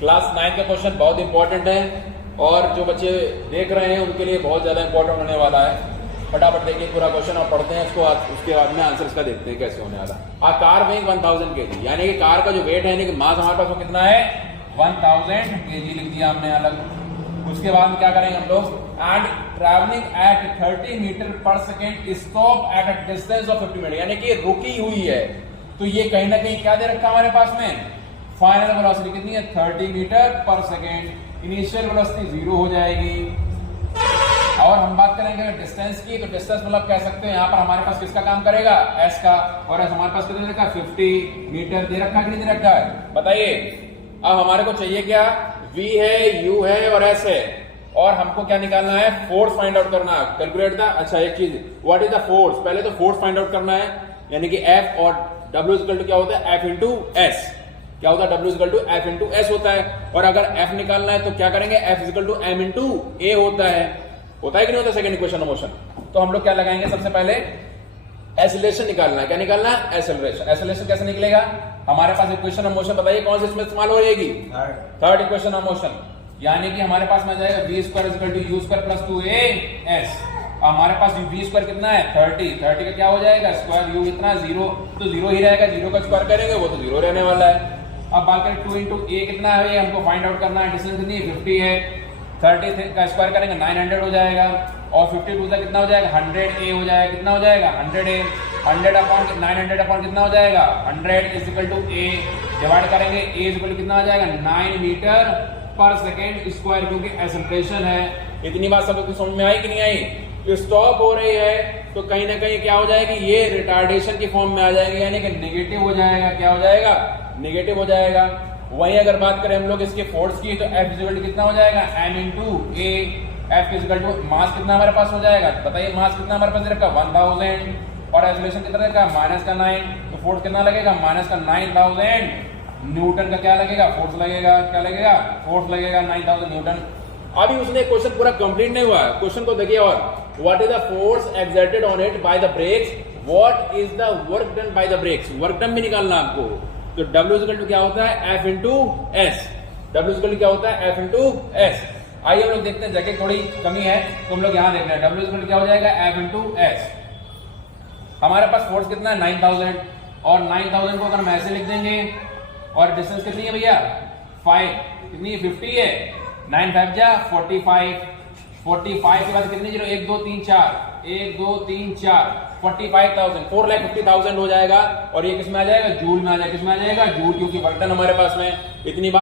Class 9 का question बहुत important है और जो बच्चे देख रहे हैं उनके लिए बहुत ज्यादा इंपॉर्टेंट होने वाला है। फटाफट देखिए पूरा क्वेश्चन और पढ़ते हैं उसको, उसके बाद में आंसर इसका देखते हैं कैसे होने वाला। आ कार वेइंग 1000 kg, यानी कि कार का जो वेट है यानी कि मास हमारे पास वो कितना है 1000 kg लिख दिया हमने अलग। उसके बाद में क्या करेंगे हम लोग, and travelling at 30 metre per second stop at a distance of 50 metre, यानी कि रुकी हुई है। तो ये कहीं ना कहीं क्या दे रखा हमारे पास में, फाइनल वेलोसिटी कितनी है 30 metre per second. Initial velocity 0 हो जाएगी। और हम बात करेंगे डिस्टेंस की, तो डिस्टेंस मतलब कह सकते हैं यहाँ पर हमारे पास किसका काम करेगा, एस का, और एस हमारे पास कितने दे रखा है 50 मीटर दे रखा है कि नहीं दे रखा है, बताइए। अब हमारे को चाहिए क्या, V है, U है और S है, और हमको क्या निकालना है, फोर्स फाइंड आउट करना है। कैलकुलेट द, अच्छा एक चीज, व्हाट इज द फोर्स, पहले तो फोर्स फाइंड आउट करना है, यानी कि F और W इक्वल टू क्या होता है F इंटू एस, क्या होता है W equal to F into s होता है। और अगर F निकालना है तो क्या करेंगे, F equal to M into A होता है कि नहीं होता सेकंड इक्वेशन ऑफ मोशन। तो हम लोग क्या लगाएंगे, सबसे पहले एक्सेलरेशन निकालना है। क्या निकालना है, एक्सेलरेशन। एक्सेलरेशन कैसे निकलेगा, हमारे पास इक्वेशन ऑफ मोशन बताइए कौन सी इसमें इस्तेमाल हो जाएगी, थर्ड इक्वेशन ऑफ मोशन, यानी कि हमारे पास में जाएगा v square equal to u square plus 2as। हमारे पास v स्क्वायर कितना है 30 का क्या हो जाएगा स्क्वायर, u कितना 0, तो 0 ही रहेगा, 0 का स्क्वायर करेंगे वो तो 0 रहने वाला है। अब बात करें 2 इंटू a कितना है, हमको फाइंड आउट करना है, डिस्टेंस कितनी है 50 है, 30 का स्क्वायर करेंगे 900 हो जाएगा, और 52 का कितना हो जाएगा 100a हो जाएगा, कितना हो जाएगा 100a, 100 अपॉन 900 अपॉन कितना हो जाएगा 100 is equal to a, divide करेंगे a इज इक्वल टू कितना हो जाएगा 9 मीटर पर सेकेंड स्क्वायर, क्योंकि एक्सेलरेशन है। इतनी बात सब लोग समझ में आई कि नहीं आई, तो स्टॉप हो रही है तो कहीं ना कहीं क्या हो जाएगी, ये रिटार्डेशन की फॉर्म में आ जाएगी, यानी कि नेगेटिव हो जाएगा, क्या हो जाएगा नेगेटिव हो जाएगा। वहीं अगर बात करें हम लोग इसके फोर्स की, तो F इक्वल टू कितना हो जाएगा m into a, F equal to mass कितना हमारे पास हो जाएगा, बताइए मास कितना हमारे पास रखा 1000, और एक्सेलरेशन कितना रखा माइनस का 9, तो फोर्स कितना लगेगा माइनस का 9000 न्यूटन का क्या लगेगा, फोर्स लगेगा, क्या लगेगा फोर्स लगेगा 9000 न्यूटन। अभी उसने क्वेश्चन पूरा कंप्लीट नहीं हुआ, क्वेश्चन को देखिए, और what is the force exerted on it by the brakes, what is the work done by the brakes, work done भी निकालना आपको। तो W इक्वल टू क्या होता है F into s, W equal to क्या होता है F इंटू एस। आइए हम लोग देखते हैं, जगह थोड़ी कमी है तो हम लोग यहाँ देख रहे हैं, W इक्वल टू क्या हो जाएगा F इंटू एस। हमारे पास फोर्स कितना है 9000, और 9000 को अगर हम ऐसे लिख देंगे, और डिस्टेंस कितनी है भैया 5, कितनी है 50 है, 9 5 जा 45, 45 के बाद कितनी जीरो 1 2 3 4, 1 2 3 4, 45,000 4,50,000 हो जाएगा, और ये किसमें आ जाएगा जूल में आ जाएगा, किसमें आ जाएगा जूल, क्योंकि वर्क डन हमारे पास में इतनी बात